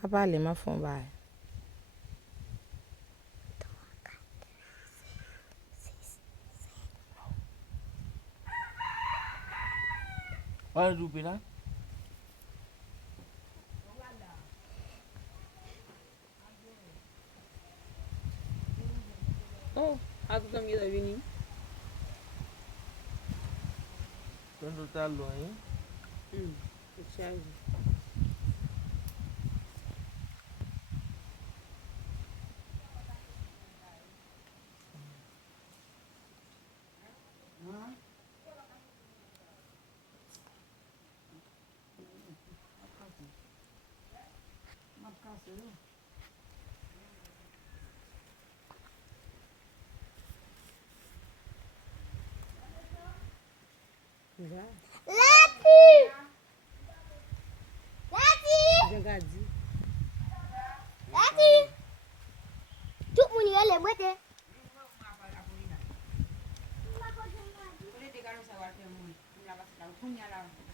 Papa les m'a font bail. Olha do Pila. Oh, aku kami dah vini. Quando tá longe. Charge. Jagadi. Lati. Cuk muni ale mwete. Boleh dengar suara dia mui. Mula pasal punya lah.